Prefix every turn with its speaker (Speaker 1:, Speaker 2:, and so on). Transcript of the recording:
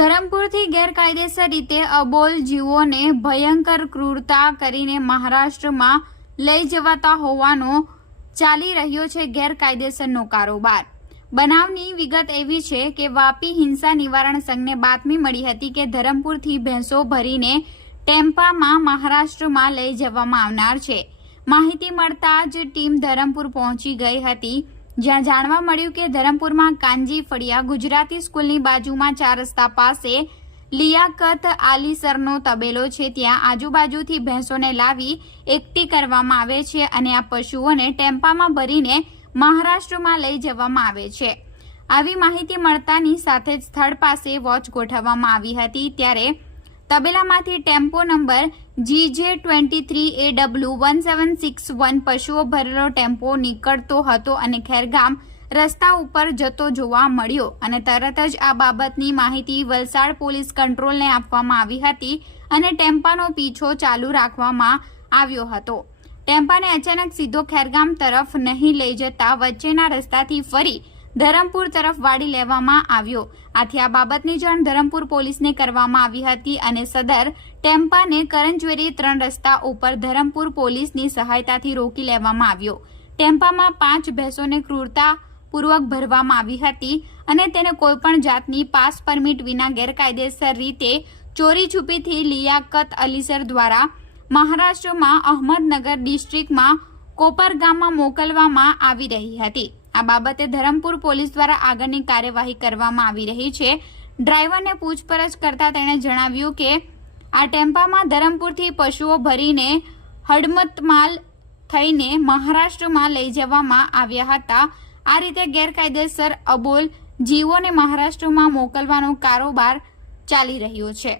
Speaker 1: ધરમપુરથી ગેરકાયદેસર રીતે અબોલ જીવોને ભયંકર ક્રૂરતા કરીને મહારાષ્ટ્રમાં લઈ જવાતા હોવાનો ચાલી રહ્યો છે ગેરકાયદેસરનો કારોબાર. બનાવની વિગત એવી છે કે વાપી હિંસા નિવારણ સંઘને બાતમી મળી હતી કે ધરમપુરથી ભેંસો ભરીને ટેમ્પામાં મહારાષ્ટ્રમાં લઈ જવામાં આવનાર છે. માહિતી મળતા જ ટીમ ધરમપુર પહોંચી ગઈ હતી. જ્યાં જાણવા મળ્યું કે ધરમપુરમાં કાંજી ફળિયા ગુજરાતી સ્કૂલની બાજુમાં ચાર રસ્તા પાસે લિયાકત આલીસરનો તબેલો છે. ત્યાં આજુબાજુથી ભેંસોને લાવી એકઠી કરવામાં આવે છે અને આ પશુઓને ટેમ્પામાં ભરીને મહારાષ્ટ્રમાં લઈ જવામાં આવે છે. આવી માહિતી મળતાની સાથે જ સ્થળ પાસે વોચ ગોઠવવામાં આવી હતી. ત્યારે તબેલામાંથી tempo number G J twenty three A W one seven six one પશુઓ ભરેલો ટેમ્પો નીકળતો હતો અને ખેરગામ રસ્તા ઉપર જતો જોવા મળ્યો અને તરત જ આ બાબતની માહિતી વલસાડ પોલીસ કંટ્રોલને આપવામાં આવી હતી અને ટેમ્પાનો પીછો ચાલુ રાખવામાં આવ્યો હતો. ટેમ્પાને અચાનક સીધો ખેરગામ તરફ નહીં લઈ જતા વચ્ચેના રસ્તાથી ફરી ધરમપુર તરફ વાળી લેવામાં આવ્યો. આથી આ બાબતની જાણ ધરમપુર પોલીસને કરવામાં આવી હતી અને સદર ટેમ્પાને કરંજવેરી ત્રણ રસ્તા ઉપર ધરમપુર પોલીસની સહાયતાથી રોકી લેવામાં આવ્યો. ટેમ્પામાં પાંચ ભેંસોને ક્રૂરતા પૂર્વક ભરવામાં આવી હતી અને તેને કોઈપણ જાતની પાસ પરમિટ વિના ગેરકાયદેસર રીતે ચોરી છુપીથી લિયાકત અલીસર દ્વારા મહારાષ્ટ્રમાં અહમદનગર ડિસ્ટ્રિક્ટમાં કોપરગામમાં મોકલવામાં આવી રહી હતી. આ બાબતે ધરમપુર પોલીસ દ્વારા આગળની કાર્યવાહી કરવામાં આવી રહી છે. ડ્રાઈવરને પૂછપરછ કરતા તેણે જણાવ્યું કે, આ ટેમ્પામાં ધરમપુરથી પશુઓ ભરીને હડમતમાલ થઈને મહારાષ્ટ્રમાં લઈ જવામાં આવ્યા હતા. આ રીતે ગેરકાયદેસર અબોલ જીવોને મહારાષ્ટ્રમાં મોકલવાનો કારોબાર ચાલી રહ્યો છે.